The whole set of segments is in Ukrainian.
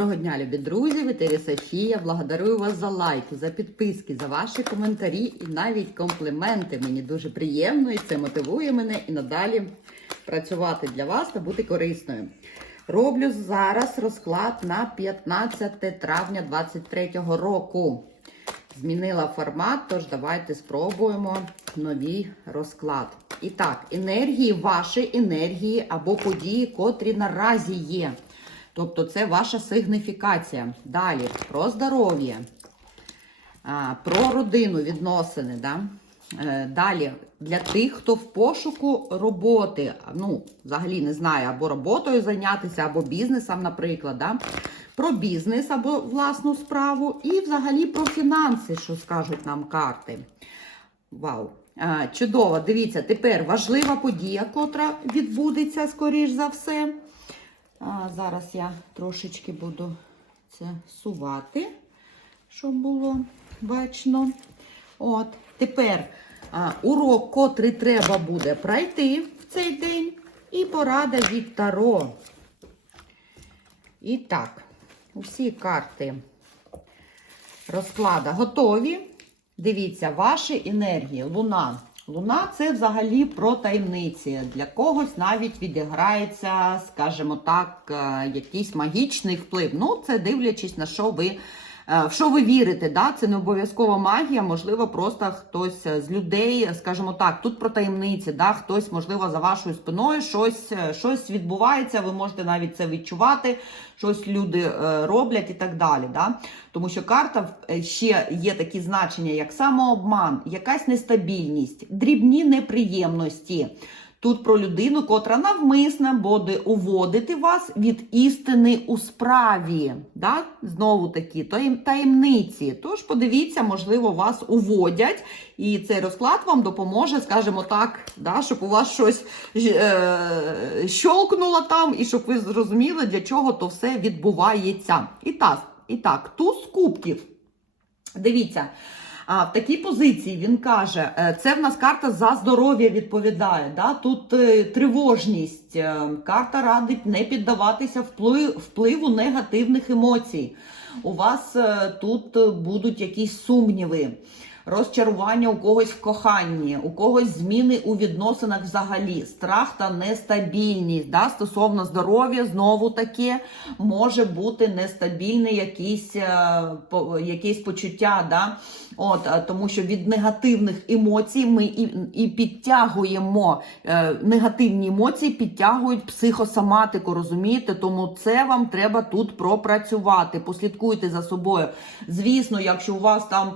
Доброго дня, любі друзі! В етері Софія. Благодарую вас за лайки, за підписки, за ваші коментарі і навіть компліменти. Мені дуже приємно і це мотивує мене і надалі працювати для вас та бути корисною. Роблю зараз розклад на 15 травня 2023 року. Змінила формат, тож давайте спробуємо новий розклад. І так, енергії, ваші енергії або події, котрі наразі є. Тобто це ваша сигніфікація. Далі про здоров'я, про родину відносини. Да? Е, Далі для тих, хто в пошуку роботи, ну, взагалі не знаю, або роботою зайнятися, або бізнесом, наприклад. Да? Про бізнес або власну справу, і взагалі про фінанси, що скажуть нам карти. Вау! Чудово! Дивіться, тепер важлива подія, котра відбудеться, скоріш за все. А, зараз я трошечки буду це сувати, щоб було бачно. От, тепер а, урок, котрий треба буде пройти в цей день, і порада від Таро. І так, усі карти розклада готові. Дивіться, ваші енергії, луна. Луна це взагалі про таємниці. Для когось навіть відіграється, скажімо так, е, якийсь магічний вплив. Ну, це дивлячись на що ви. Е, В що ви вірите, да? це не обов'язкова магія, можливо, просто хтось з людей, скажімо так, тут про таємниці, да? хтось, можливо, за вашою спиною щось е, щось відбувається, ви можете навіть це відчувати, щось люди е, роблять і так далі. Да? Тому що карта е, ще є такі значення, як самообман, якась нестабільність, дрібні неприємності. Тут про людину, котра навмисно буде уводити вас від істини у справі. Да? Знову такі таємниці. Тож подивіться, можливо, вас уводять, і цей розклад вам допоможе, скажімо так, да? щоб у вас щось е- щолкнуло там, і щоб ви зрозуміли, для чого то все відбувається. І так, і так, туз кубків. Дивіться. А в такій позиції він каже: е, це в нас карта за здоров'я відповідає. Да? Тут е, тривожність. Е, Карта радить не піддаватися впливу негативних емоцій. У вас тут будуть якісь сумніви. Розчарування у когось в коханні, у когось зміни у відносинах взагалі, страх та нестабільність. Да? Стосовно здоров'я, знову таке може бути нестабільне якісь, е, якісь почуття. Да? От, е, тому що від негативних емоцій ми і, і підтягуємо е, негативні емоції, підтягують психосоматику, розумієте? Тому це вам треба тут пропрацювати. Послідкуйте за собою. Звісно, якщо у вас там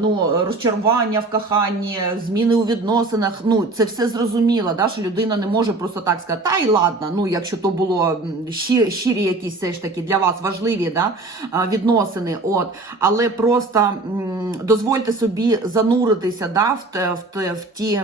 ну, розчарування в коханні, зміни у відносинах, ну це все зрозуміло, да, що людина не може просто так сказати, та й ладно, ну якщо то було щирі, щирі якісь все ж таки для вас важливі да, відносини. От, але просто м, дозвольте собі зануритися да, в, в, в ті,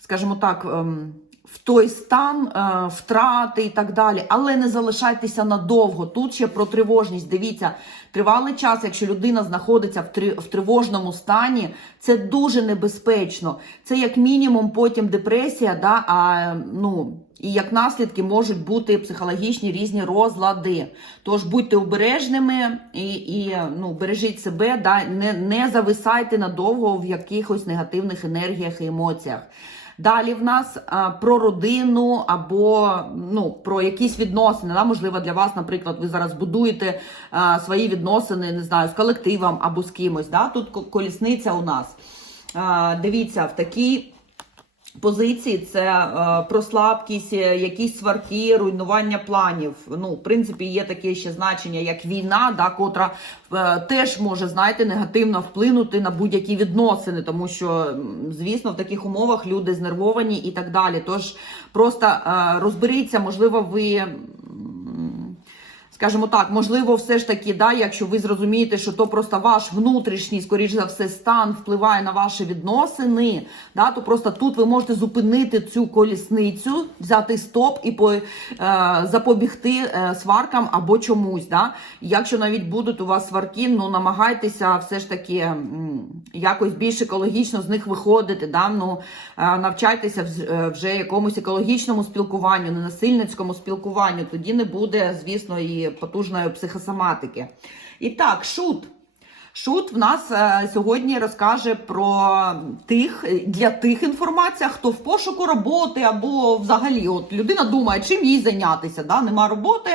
скажімо так. ем, в той стан е, втрати і так далі, але не залишайтеся надовго. Тут ще про тривожність. Дивіться, тривалий час, якщо людина знаходиться в, три, в тривожному стані, це дуже небезпечно. Це як мінімум потім депресія, да, а ну. І як наслідки можуть бути психологічні різні розлади. Тож будьте обережними і, і ну, бережіть себе, да, не, не зависайте надовго в якихось негативних енергіях і емоціях. Далі в нас а, про родину або ну, про якісь відносини. Да? Можливо, для вас, наприклад, ви зараз будуєте а, свої відносини, не знаю, з колективом або з кимось. Да? Тут колісниця у нас. А, дивіться, в такій позиції це е, про слабкість, е, якісь сварки, руйнування планів. Ну, в принципі, є таке ще значення, як війна, да, котра е, теж може, знаєте, негативно вплинути на будь-які відносини, тому що, звісно, в таких умовах люди знервовані і так далі. Тож просто е, розберіться, можливо, ви. Скажімо так, можливо, все ж таки, да, якщо ви зрозумієте, що то просто ваш внутрішній, скоріш за все, стан впливає на ваші відносини, да, то просто тут ви можете зупинити цю колісницю, взяти стоп і по, е, запобігти е, сваркам або чомусь. Да. Якщо навіть будуть у вас сварки, ну намагайтеся все ж таки якось більш екологічно з них виходити. Да, ну, е, навчайтеся е, вже якомусь екологічному спілкуванню, ненасильницькому спілкуванню. Тоді не буде, звісно, і потужної психосоматики. І так, шут. Шут в нас е, сьогодні розкаже про тих для тих інформація, хто в пошуку роботи або взагалі, от людина думає, чим їй зайнятися. Да? Нема роботи,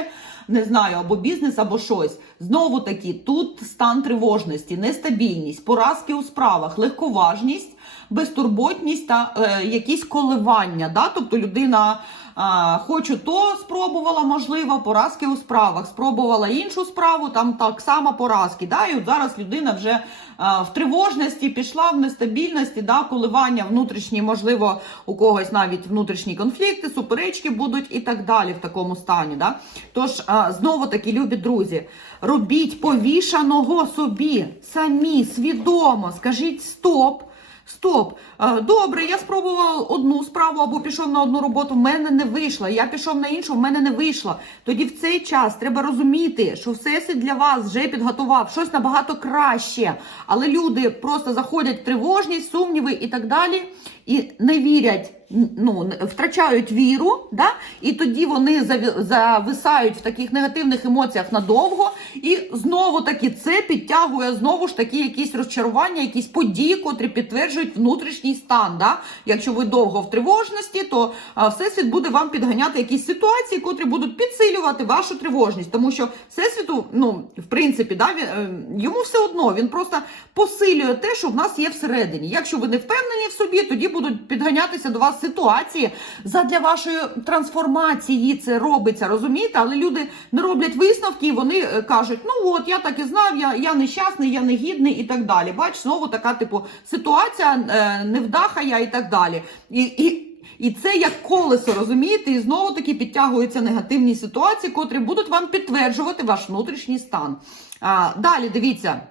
не знаю, або бізнес, або щось. Знову таки, тут стан тривожності, нестабільність, поразки у справах, легковажність, безтурботність та е, якісь коливання. Да? Тобто людина. А, хочу то спробувала, можливо, поразки у справах. Спробувала іншу справу, там так само поразки. Да? І от зараз людина вже а, в тривожності пішла в нестабільності, да? коливання внутрішні, можливо, у когось навіть внутрішні конфлікти, суперечки будуть і так далі в такому стані. Да? Тож, а, знову таки, любі друзі, робіть повішаного собі самі свідомо, скажіть стоп. Стоп, добре, я спробував одну справу або пішов на одну роботу, в мене не вийшло. Я пішов на іншу, в мене не вийшло. Тоді в цей час треба розуміти, що всесвіт для вас вже підготував щось набагато краще. Але люди просто заходять в тривожність, сумніви і так далі, і не вірять, ну втрачають віру, да? і тоді вони зависають в таких негативних емоціях надовго, і знову таки це підтягує знову ж таки якісь розчарування, якісь події, котрі підтверджують внутрішній стан. Да? Якщо ви довго в тривожності, то всесвіт буде вам підганяти якісь ситуації, котрі будуть підсилювати вашу тривожність, тому що всесвіту, ну в принципі, да, він, е, йому все одно він просто посилює те, що в нас є всередині. Якщо ви не впевнені в собі, тоді будуть підганятися до вас ситуації задля вашої трансформації. Це робиться, розумієте? Але люди не роблять висновки, і вони е, кажуть: ну от я так і знав, я, я нещасний, я негідний і так далі. Бач, знову така типу ситуація е, невдаха я і так далі. І, і і це як колесо, розумієте? І знову таки підтягуються негативні ситуації, котрі будуть вам підтверджувати ваш внутрішній стан. А, далі дивіться.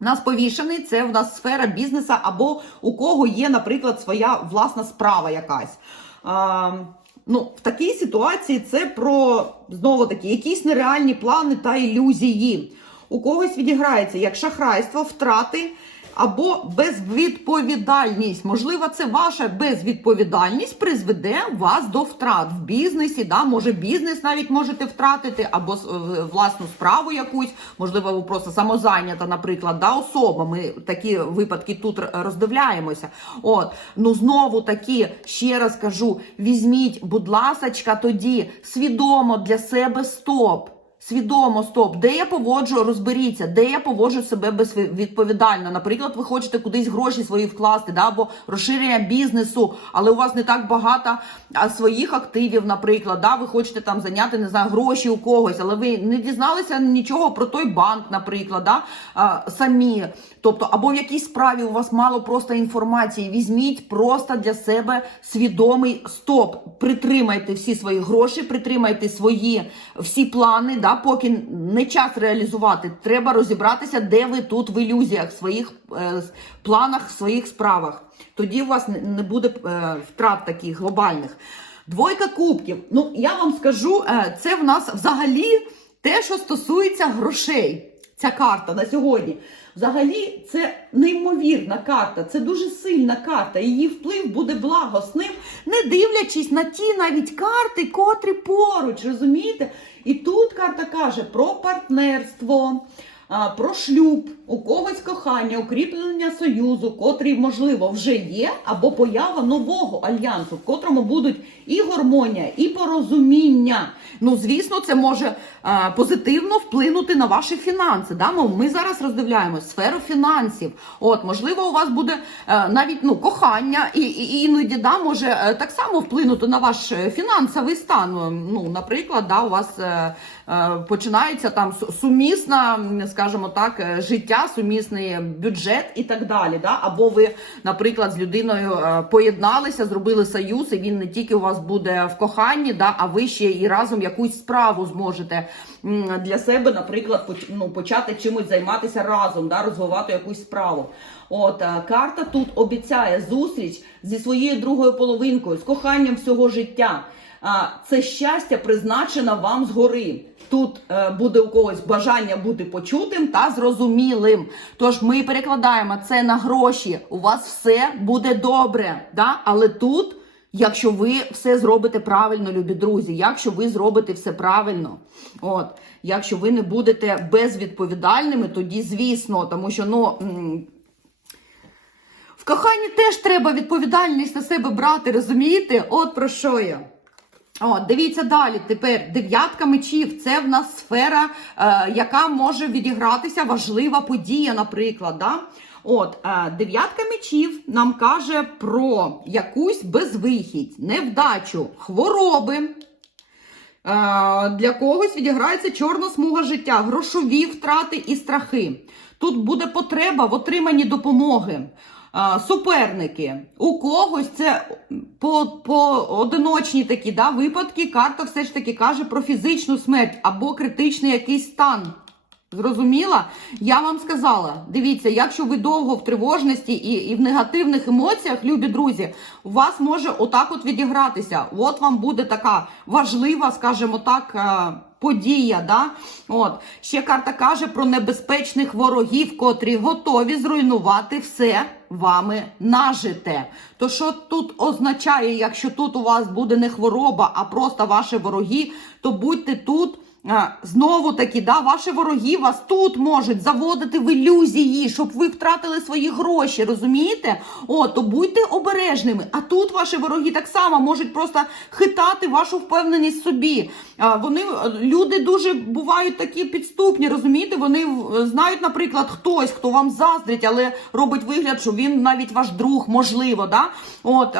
У нас повішений це в нас сфера бізнесу, або у кого є, наприклад, своя власна справа якась. А, ну, в такій ситуації це про знову таки якісь нереальні плани та ілюзії. У когось відіграється як шахрайство, втрати або безвідповідальність. Можливо, це ваша безвідповідальність призведе вас до втрат в бізнесі. Да? Може, бізнес навіть можете втратити, або власну справу якусь, можливо, ви просто самозайнята, наприклад, да, особа. Ми такі випадки тут роздивляємося. От, ну знову таки, ще раз кажу: візьміть, будь ласочка, тоді свідомо для себе стоп. Свідомо, стоп, де я поводжу, розберіться, де я поводжу себе безвідповідально. Наприклад, ви хочете кудись гроші свої вкласти, да, або розширення бізнесу, але у вас не так багато своїх активів, наприклад, да, ви хочете там зайняти не знаю, гроші у когось, але ви не дізналися нічого про той банк, наприклад, да, самі. Тобто, або в якійсь справі у вас мало просто інформації. Візьміть просто для себе свідомий стоп. Притримайте всі свої гроші, притримайте свої всі плани. Да, поки не час реалізувати, треба розібратися, де ви тут в ілюзіях, в своїх е, планах, в своїх справах. Тоді у вас не, не буде е, втрат таких глобальних. Двойка кубків. Ну, я вам скажу, е, це в нас взагалі те, що стосується грошей. Ця карта на сьогодні. Взагалі, це неймовірна карта, це дуже сильна карта. Її вплив буде благосним, не дивлячись на ті навіть карти, котрі поруч, розумієте? І тут карта каже про партнерство, про шлюб, у когось кохання, укріплення союзу, котрий, можливо, вже є, або поява нового альянсу, в котрому будуть і гармонія, і порозуміння. Ну, звісно, це може а, позитивно вплинути на ваші фінанси. Да? Ну, ми зараз роздивляємось сферу фінансів. От, можливо, у вас буде е, навіть ну, кохання, і, і, іноді да, може е, так само вплинути на ваш е, фінансовий стан. Ну, наприклад, да, у вас е, починається там су- сумісна, скажімо так, е, життя, сумісний бюджет і так далі. Да? Або ви, наприклад, з людиною е, поєдналися, зробили союз, і він не тільки у вас буде в коханні, да, а ви ще і разом якусь справу зможете для себе, наприклад, ну, почати чимось займатися разом, да, розвивати якусь справу. От е, карта тут обіцяє зустріч зі своєю другою половинкою, з коханням всього життя. Це щастя призначено вам згори. Тут е, буде у когось бажання бути почутим та зрозумілим. Тож ми перекладаємо це на гроші. У вас все буде добре. Да? Але тут Якщо ви все зробите правильно, любі друзі, якщо ви зробите все правильно, от, якщо ви не будете безвідповідальними, тоді звісно, тому що ну. коханні теж треба відповідальність на себе брати, розумієте? От про що я. О, дивіться далі. Тепер дев'ятка мечів. Це в нас сфера, е, яка може відігратися важлива подія, наприклад. Да? От, е, дев'ятка мечів нам каже про якусь безвихідь, невдачу, хвороби. Е, Для когось відіграється чорна смуга життя, грошові втрати і страхи. Тут буде потреба в отриманні допомоги. Суперники. У когось це по, по одиночні такі да, випадки. Карта все ж таки каже про фізичну смерть або критичний якийсь стан. Зрозуміла? Я вам сказала, дивіться, якщо ви довго в тривожності і, і в негативних емоціях, любі друзі, у вас може отак от відігратися. От вам буде така важлива, скажімо так, е, подія. Да? От. Ще карта каже про небезпечних ворогів, котрі готові зруйнувати все вами нажите. То що тут означає, якщо тут у вас буде не хвороба, а просто ваші вороги, то будьте тут. Знову таки, да, ваші вороги вас тут можуть заводити в ілюзії, щоб ви втратили свої гроші, розумієте? О, то будьте обережними. А тут ваші вороги так само можуть просто хитати вашу впевненість собі. Вони люди дуже бувають такі підступні, розумієте? Вони е, знають, наприклад, хтось, хто вам заздрить, але робить вигляд, що він навіть ваш друг, можливо, да? От.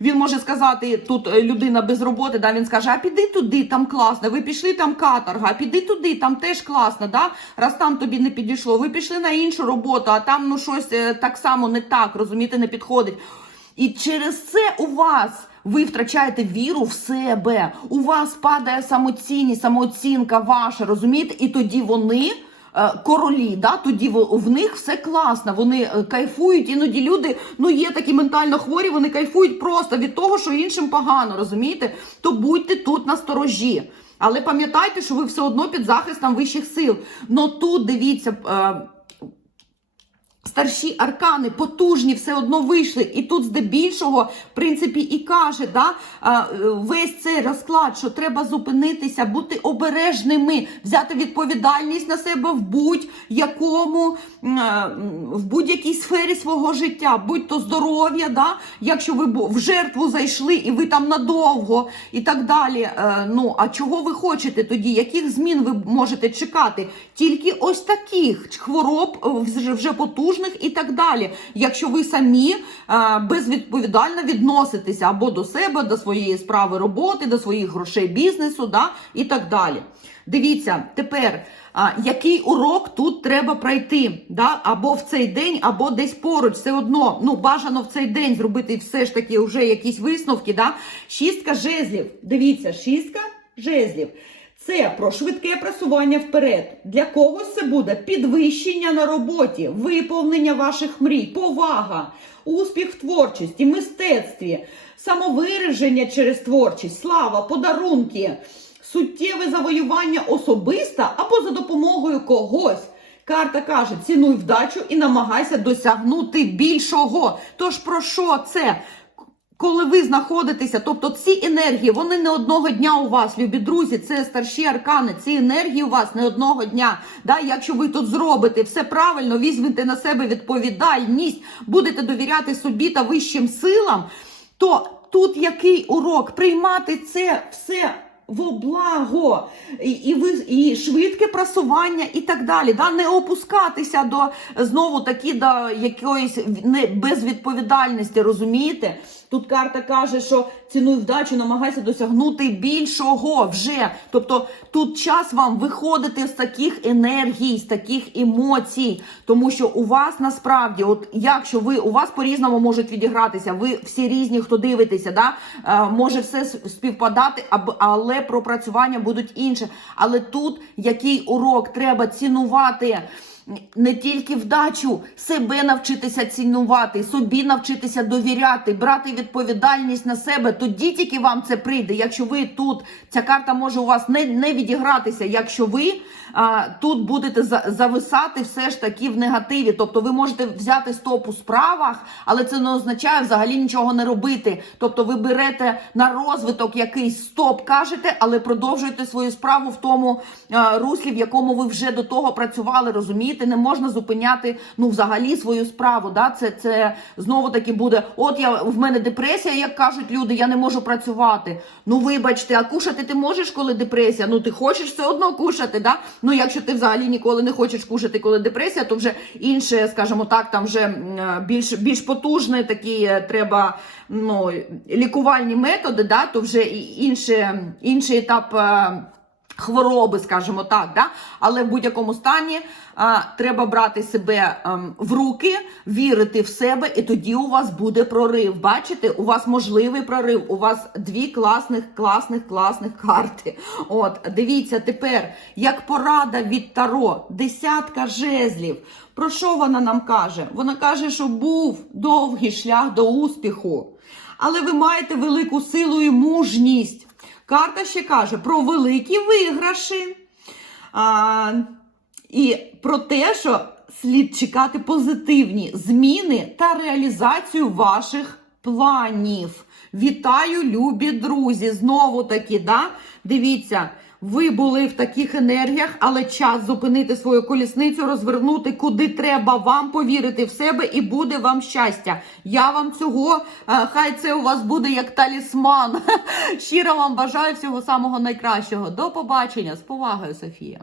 Він може сказати, тут е, людина без роботи, да, він скаже, а піди туди, там класно, ви пішли там каторга, а піди туди, там теж класно, да? раз там тобі не підійшло, ви пішли на іншу роботу, а там ну щось е, так само не так, розумієте, не підходить. І через це у вас ви втрачаєте віру в себе, у вас падає самоцінність, самооцінка ваша, розумієте? І тоді вони. Е, Королі, да, тоді в, них все класно, вони е, кайфують. Іноді люди ну є такі ментально хворі, вони кайфують просто від того, що іншим погано, розумієте? То будьте тут на сторожі. Але пам'ятайте, що ви все одно під захистом вищих сил. Но тут дивіться. Старші аркани потужні все одно вийшли, і тут здебільшого, в принципі, і каже, да, е, весь цей розклад, що треба зупинитися, бути обережними, взяти відповідальність на себе в будь-якому, е, в будь-якій сфері свого життя, будь то здоров'я, да, якщо ви в жертву зайшли і ви там надовго і так далі. Е, Ну а чого ви хочете тоді? Яких змін ви можете чекати? Тільки ось таких хвороб вже- вже потужних і так далі. Якщо ви самі е, безвідповідально відноситеся або до себе, до своєї справи роботи, до своїх грошей бізнесу, да, і так далі. Дивіться, тепер, який урок тут треба пройти, да? або в цей день, або десь поруч, все одно, ну, бажано в цей день зробити все ж таки вже якісь висновки. Да? Шістка жезлів. Дивіться, шістка жезлів. Це про швидке просування вперед. Для когось це буде підвищення на роботі, виповнення ваших мрій, повага, успіх в творчості, мистецтві, самовираження через творчість, слава, подарунки, суттєве завоювання особиста або за допомогою когось. Карта каже: цінуй вдачу і намагайся досягнути більшого. Тож про що це? Коли ви знаходитеся, тобто ці енергії, вони не одного дня у вас, любі друзі, це старші аркани, ці енергії у вас не одного дня. Да? Якщо ви тут зробите все правильно, візьмете на себе відповідальність, будете довіряти собі та вищим силам, то тут який урок? Приймати це все. Во благо і, і і швидке просування, і так далі. Да? Не опускатися до знову таки до якоїсь безвідповідальності, розумієте? Тут карта каже, що цінуй вдачу, намагайся досягнути більшого вже. Тобто тут час вам виходити з таких енергій, з таких емоцій, тому що у вас насправді, от якщо ви у вас по-різному можуть відігратися, ви всі різні, хто дивитеся, да? е, може все співпадати, але пропрацювання будуть інше. Але тут який урок треба цінувати. Не тільки вдачу, себе навчитися цінувати, собі навчитися довіряти, брати відповідальність на себе. Тоді тільки вам це прийде. Якщо ви тут, ця карта може у вас не, не відігратися, якщо ви а, тут будете за, зависати все ж таки в негативі. Тобто ви можете взяти стоп у справах, але це не означає взагалі нічого не робити. Тобто ви берете на розвиток якийсь стоп, кажете, але продовжуєте свою справу в тому а, руслі, в якому ви вже до того працювали. Розумієте, не можна зупиняти ну взагалі свою справу. Да? Це, це знову таки буде. От я в мене депресія, як кажуть люди, я не можу працювати. Ну вибачте, а кушати ти можеш, коли депресія? Ну ти хочеш все одно кушати. Да? Ну якщо ти взагалі ніколи не хочеш кушати, коли депресія, то вже інше, скажімо так, там вже е, більш більш потужні такі е, треба ну, лікувальні методи, да? то вже і- інше, інший етап. Хвороби, скажімо так, да? але в будь-якому стані а, треба брати себе ем, в руки, вірити в себе, і тоді у вас буде прорив. Бачите, у вас можливий прорив. У вас дві класних, класних, класних карти. От, дивіться тепер, як порада від Таро, десятка жезлів. Про що вона нам каже? Вона каже, що був довгий шлях до успіху, але ви маєте велику силу і мужність. Карта ще каже про великі виграші. А, і про те, що слід чекати позитивні зміни та реалізацію ваших планів. Вітаю, любі друзі! Знову таки, да? дивіться, ви були в таких енергіях, але час зупинити свою колісницю, розвернути куди треба вам, повірити в себе, і буде вам щастя. Я вам цього, е, хай це у вас буде як талісман. Щиро вам бажаю всього самого найкращого. До побачення з повагою, Софія.